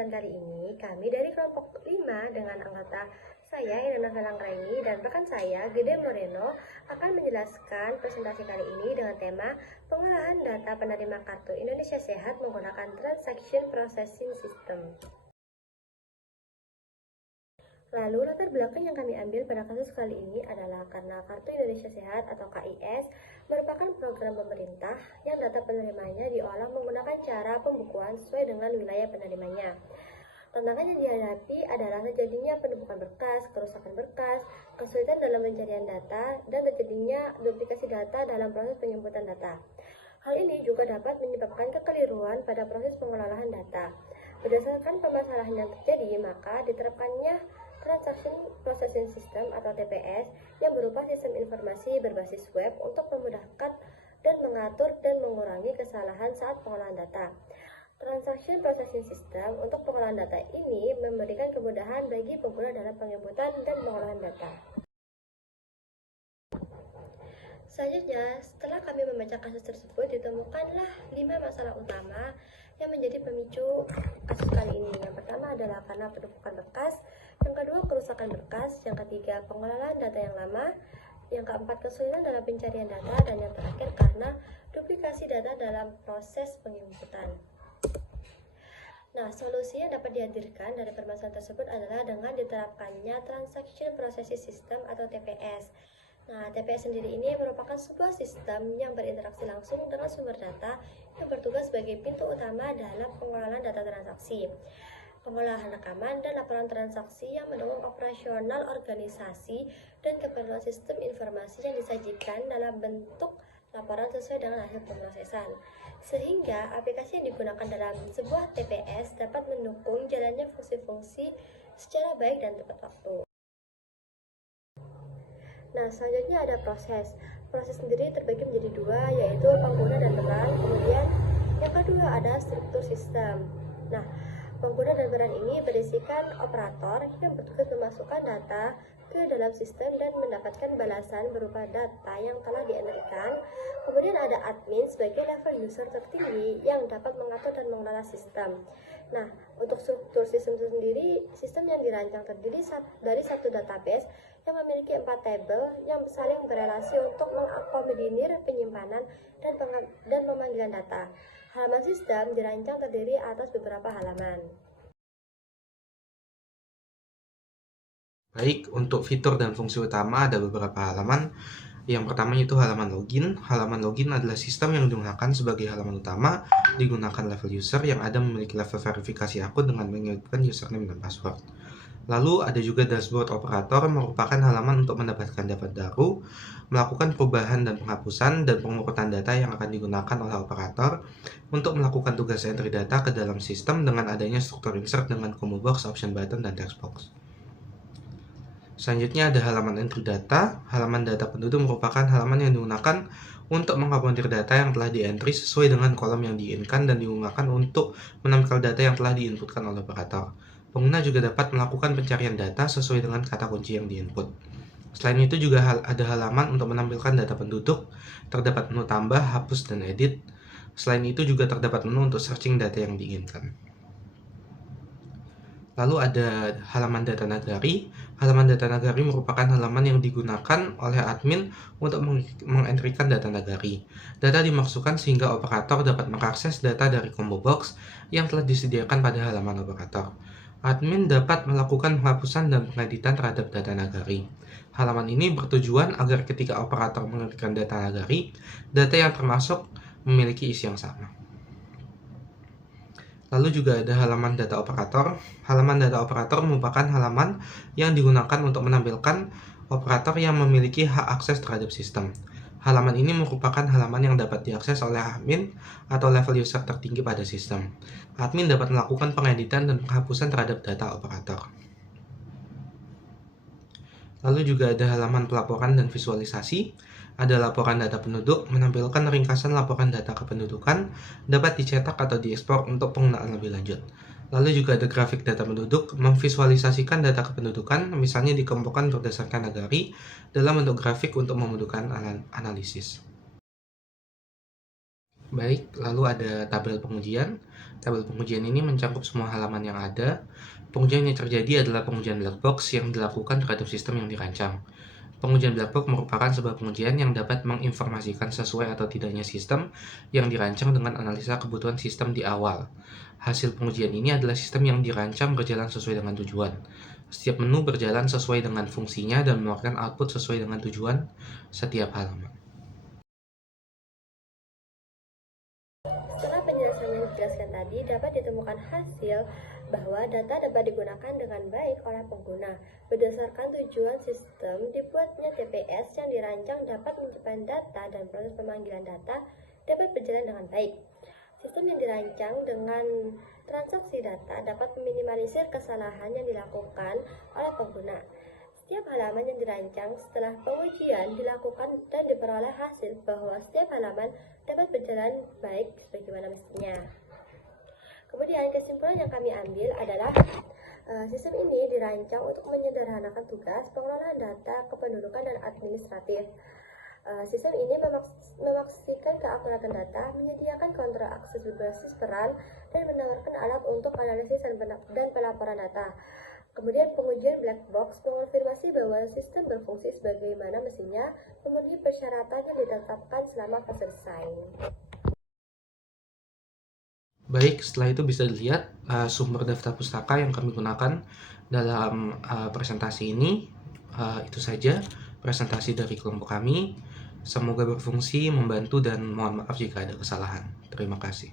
kesempatan kali ini, kami dari kelompok 5 dengan anggota saya, Inana Velanggraini, dan rekan saya, Gede Moreno, akan menjelaskan presentasi kali ini dengan tema pengolahan data penerima Kartu Indonesia Sehat menggunakan Transaction Processing System. Lalu latar belakang yang kami ambil pada kasus kali ini adalah karena Kartu Indonesia Sehat atau KIS merupakan program pemerintah yang data penerimanya diolah menggunakan cara pembukuan sesuai dengan wilayah penerimanya. Tantangan yang dihadapi adalah terjadinya penumpukan berkas, kerusakan berkas, kesulitan dalam pencarian data, dan terjadinya duplikasi data dalam proses penjemputan data. Hal ini juga dapat menyebabkan kekeliruan pada proses pengelolaan data. Berdasarkan permasalahan yang terjadi, maka diterapkannya Transaction Processing System atau TPS yang berupa sistem informasi berbasis web untuk memudahkan dan mengatur dan mengurangi kesalahan saat pengolahan data. Transaction Processing System untuk pengolahan data ini memberikan kemudahan bagi pengguna dalam penginputan dan pengolahan data. Selanjutnya, setelah kami membaca kasus tersebut, ditemukanlah 5 masalah utama yang menjadi pemicu kasus kali ini. Yang pertama adalah karena penumpukan berkas, yang kedua kerusakan berkas, yang ketiga pengelolaan data yang lama, yang keempat kesulitan dalam pencarian data, dan yang terakhir karena duplikasi data dalam proses penginputan. Nah, solusi yang dapat dihadirkan dari permasalahan tersebut adalah dengan diterapkannya Transaction Processing System atau TPS. Nah, TPS sendiri ini merupakan sebuah sistem yang berinteraksi langsung dengan sumber data yang bertugas sebagai pintu utama dalam pengelolaan data transaksi, pengolahan rekaman, dan laporan transaksi yang mendukung operasional organisasi dan keperluan sistem informasi yang disajikan dalam bentuk laporan sesuai dengan hasil pemrosesan. Sehingga aplikasi yang digunakan dalam sebuah TPS dapat mendukung jalannya fungsi-fungsi secara baik dan tepat waktu. Nah, selanjutnya ada proses. Proses sendiri terbagi menjadi 2, yaitu pengguna dan peran. Kemudian yang kedua ada struktur sistem. Nah, pengguna dan peran ini berisikan operator yang bertugas memasukkan data ke dalam sistem dan mendapatkan balasan berupa data yang telah dientrikan. Kemudian ada admin sebagai level user tertinggi yang dapat mengatur dan mengelola sistem. Nah, untuk struktur sistem itu sendiri, sistem yang dirancang terdiri dari satu database yang memiliki 4 tabel yang saling berelasi untuk mengakomodir penyimpanan dan pemanggilan data. Halaman sistem dirancang terdiri atas beberapa halaman. Baik, untuk fitur dan fungsi utama ada beberapa halaman. Yang pertama itu halaman login. Halaman login adalah sistem yang digunakan sebagai halaman utama, digunakan level user yang ada memiliki level verifikasi akun dengan menyebutkan username dan password. Lalu ada juga dashboard operator, merupakan halaman untuk mendapatkan data baru, melakukan perubahan dan penghapusan, dan pengurutan data yang akan digunakan oleh operator untuk melakukan tugas entry data ke dalam sistem dengan adanya struktur insert dengan combo box, option button, dan text box. Selanjutnya ada halaman entry data. Halaman data penduduk merupakan halaman yang digunakan untuk mengakomodir data yang telah di-entry sesuai dengan kolom yang diinginkan dan digunakan untuk menampilkan data yang telah diinputkan oleh operator. Pengguna juga dapat melakukan pencarian data sesuai dengan kata kunci yang diinput. Selain itu juga ada halaman untuk menampilkan data penduduk, terdapat menu tambah, hapus, dan edit. Selain itu juga terdapat menu untuk searching data yang diinginkan. Lalu ada halaman data nagari. Halaman data nagari merupakan halaman yang digunakan oleh admin untuk mengentrikan data nagari. Data dimasukkan sehingga operator dapat mengakses data dari combo box yang telah disediakan pada halaman operator. Admin dapat melakukan penghapusan dan pengeditan terhadap data nagari. Halaman ini bertujuan agar ketika operator mengetikkan data nagari, data yang termasuk memiliki isi yang sama. Lalu juga ada halaman data operator. Halaman data operator merupakan halaman yang digunakan untuk menampilkan operator yang memiliki hak akses terhadap sistem. Halaman ini merupakan halaman yang dapat diakses oleh admin atau level user tertinggi pada sistem. Admin dapat melakukan pengeditan dan penghapusan terhadap data operator. Lalu juga ada halaman pelaporan dan visualisasi. Ada laporan data penduduk, menampilkan ringkasan laporan data kependudukan, dapat dicetak atau diekspor untuk penggunaan lebih lanjut. Lalu juga ada grafik data penduduk, memvisualisasikan data kependudukan, misalnya dikelompokkan berdasarkan nagari, dalam bentuk grafik untuk memudahkan analisis. Baik, lalu ada tabel pengujian. Tabel pengujian ini mencakup semua halaman yang ada. Pengujian yang terjadi adalah pengujian black box yang dilakukan terhadap sistem yang dirancang. Pengujian black box merupakan sebuah pengujian yang dapat menginformasikan sesuai atau tidaknya sistem yang dirancang dengan analisa kebutuhan sistem di awal. Hasil pengujian ini adalah sistem yang dirancang berjalan sesuai dengan tujuan. Setiap menu berjalan sesuai dengan fungsinya dan mengeluarkan output sesuai dengan tujuan setiap halaman. Setelah penjelasan yang dijelaskan tadi, dapat ditemukan hasil bahwa data dapat digunakan dengan baik oleh pengguna. Berdasarkan tujuan sistem, dibuatnya TPS yang dirancang dapat menyimpan data dan proses pemanggilan data dapat berjalan dengan baik. Sistem yang dirancang dengan transaksi data dapat meminimalisir kesalahan yang dilakukan oleh pengguna. Setiap halaman yang dirancang setelah pengujian dilakukan dan diperoleh hasil bahwa setiap halaman dapat berjalan baik sebagaimana mestinya. Kemudian kesimpulan yang kami ambil adalah sistem ini dirancang untuk menyederhanakan tugas pengelolaan data kependudukan dan administratif. Sistem ini memastikan keakuratan data, menyediakan kontrol akses berbasis peran, dan menawarkan alat untuk analisis dan pelaporan data. Kemudian pengujian black box mengonfirmasi bahwa sistem berfungsi sebagaimana mestinya, memenuhi persyaratan yang ditetapkan selama proses desain. Baik, setelah itu bisa dilihat sumber daftar pustaka yang kami gunakan dalam presentasi ini. Itu saja presentasi dari kelompok kami. Semoga berfungsi, membantu, dan mohon maaf jika ada kesalahan. Terima kasih.